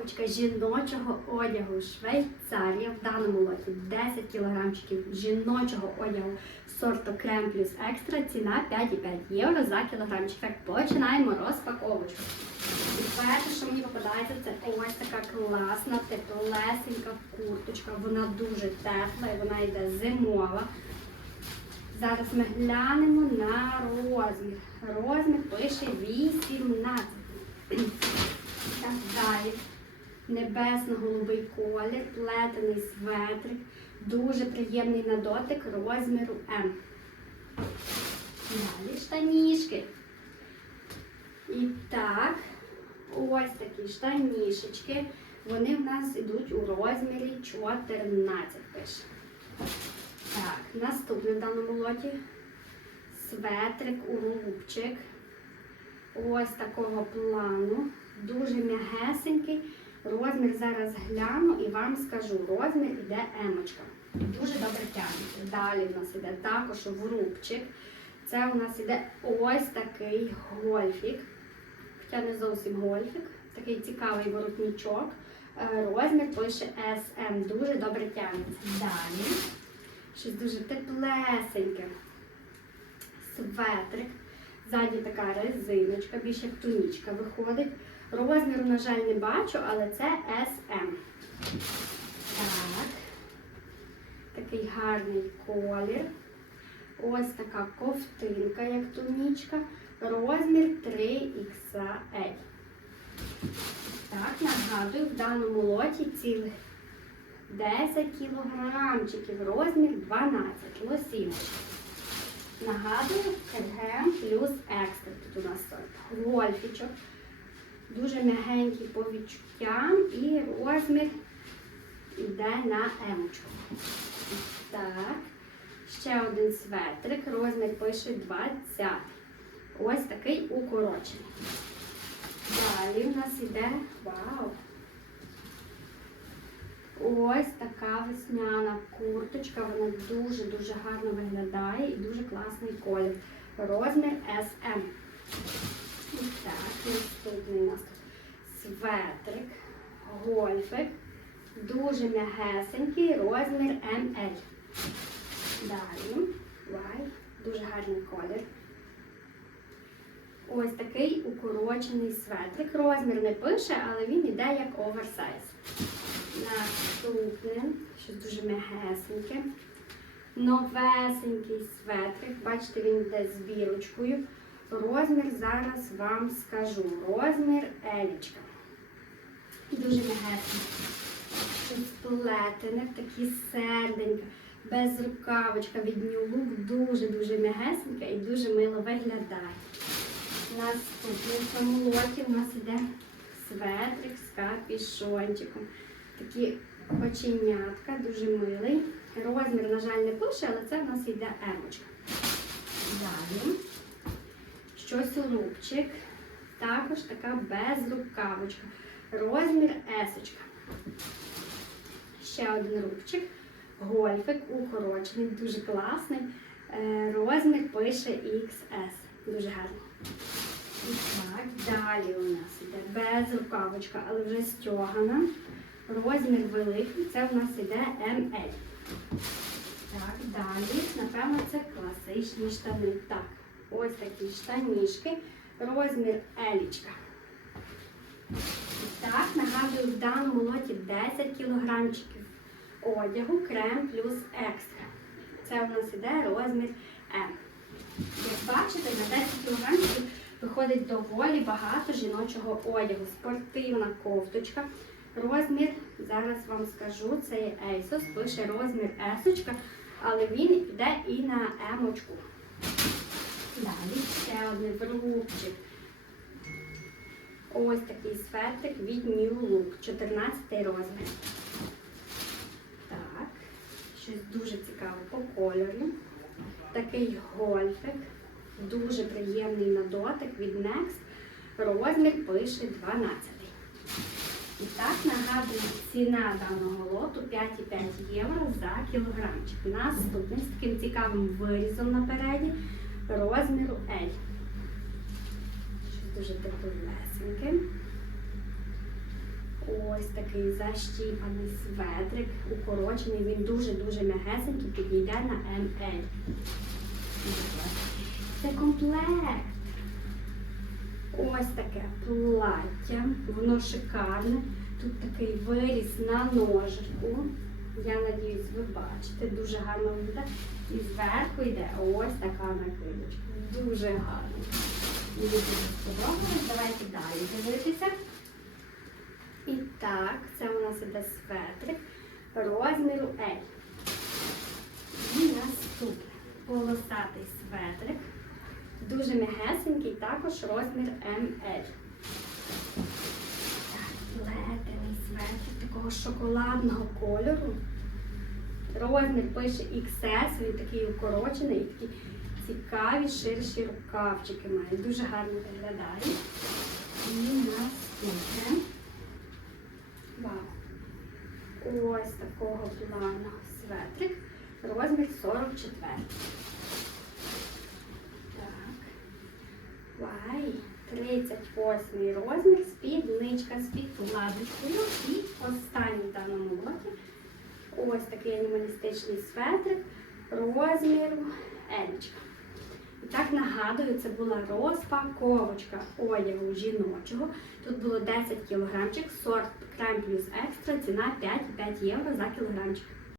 Розпаковочка жіночого одягу Швейцарія в даному лоті 10 кілограмчиків жіночого одягу сорту крем плюс екстра. Ціна 5,5 євро за кілограмчик. Так, починаємо розпаковочку. І перше, що мені попадається, це ось така класна, теплесенька курточка. Вона дуже тепла і вона йде зимова. Зараз ми глянемо на розмір. Розмір пише 18. Так далі. Небесно-голубий колір, плетений светрик, дуже приємний на дотик розміру М. Далі штанішки. І так, ось такі штанішечки. Вони в нас йдуть у розмірі 14 пише. Так, наступний в даному лоті светрик, урубчик. Ось такого плану. Дуже м'ягесенький. Розмір зараз гляну і вам скажу. Розмір іде емочка. Дуже добре тягнеться. Далі в нас іде також врубчик. Це у нас іде ось такий гольфік. Хоча не зовсім гольфік. Такий цікавий воротничок. Е, Розмір пише SM. Дуже добре тягнеться. Далі. Щось дуже теплесеньке. Светрик. Ззаді така резиночка, більше як тунічка виходить. Розміру, на жаль, не бачу, але це SM. Так. Такий гарний колір. Ось така ковтинка, як тунічка. Розмір 3XL. Так, нагадую, в даному лоті цілих 10 кілограмчиків, розмір 12. Лосіночка. Нагадую, крем плюс екстра. Тут у нас. Гольфічок. Дуже м'ягенький по відчуттям і розмір йде на емочку. Так. Ще один светрик. Розмір пише 20. Ось такий укорочений. Далі у нас іде. Вау! Ось така весняна курточка. Вона дуже-дуже гарно виглядає і дуже класний колір. Розмір SM. І так, наступний у нас тут светрик, гольфик. Дуже м'ягесенький, розмір ML. Далі. Вай, дуже гарний колір. Ось такий укорочений светрик. Розмір не пише, але він йде як оверсайз. Наступне, щось дуже м'ягесеньке. Новесенький светрик. Бачите, він йде з бірочкою. Розмір зараз вам скажу. Розмір елічка. Дуже м'ягесенький. Плетене, такі серденька, без рукавочка від New Look. Дуже-дуже м'ягесенька і дуже мило виглядає. Наступний в цьому лоті у нас іде светрик з капішончиком. Такі оченятка, дуже милий. Розмір, на жаль, не пише, але це в нас йде емочка. Далі. Щось рубчик. Також така безрукавочка. Розмір есочка. Ще один рубчик. Гольфик укорочений, дуже класний. Е, Розмір пише XS. Дуже гарний. І так, далі у нас іде безрукавочка, але вже стягана. Розмір великий, це у нас іде ML. Так, далі, напевно, це класичні штани. Так, ось такі штанішки. Розмір. І так, нагадую, в даному лоті 10 кілограмчиків одягу, крем плюс екстра. Це у нас іде розмір М. Як бачите, на 10 кілограмчиків виходить доволі багато жіночого одягу. Спортивна кофточка. Розмір, зараз вам скажу, це є ASOS, пише розмір есочка, але він йде і на емочку. Далі ще один врубчик. Ось такий светрик від New Look, 14 розмір. Так, щось дуже цікаве по кольору. Такий гольфик, дуже приємний на дотик від Next. Розмір пише 12. І так, нагадую, ціна даного лоту 5,5 євро за кілограмчик. Наступний з таким цікавим вирізом напереді розміру L. Щось дуже теплесеньке. ось такий защіпаний светрик, укорочений. Він дуже-дуже м'ягесенький, підійде на МЛ. Це комплект. Ось таке плаття. Воно шикарне. Тут такий виріс на ножику. Я надіюсь, ви бачите, дуже гарно виглядає. І зверху йде ось така накидочка. Дуже гарно. Мені дуже сподобалось. Давайте далі дивитися. І так, це у нас іде светрик розміру L. І наступне полосатий. Дуже м'ягесенький, також розмір ML. Так, плетений такого шоколадного кольору. Розмір пише XS, він такий укорочений і такі цікаві ширші рукавчики має. Дуже гарно виглядає. І наступне. Вау. Ось такого плану светрик. Розмір 44. Так. Вай. 38 розмір, спідничка з підкладочкою. І останній в даному блокі. Ось такий анімалістичний светрик розміру Елічка. І так нагадую, це була розпаковочка одягу жіночого. Тут було 10 кілограмчик, сорт крем плюс екстра, ціна 5,5 євро за кілограмчик.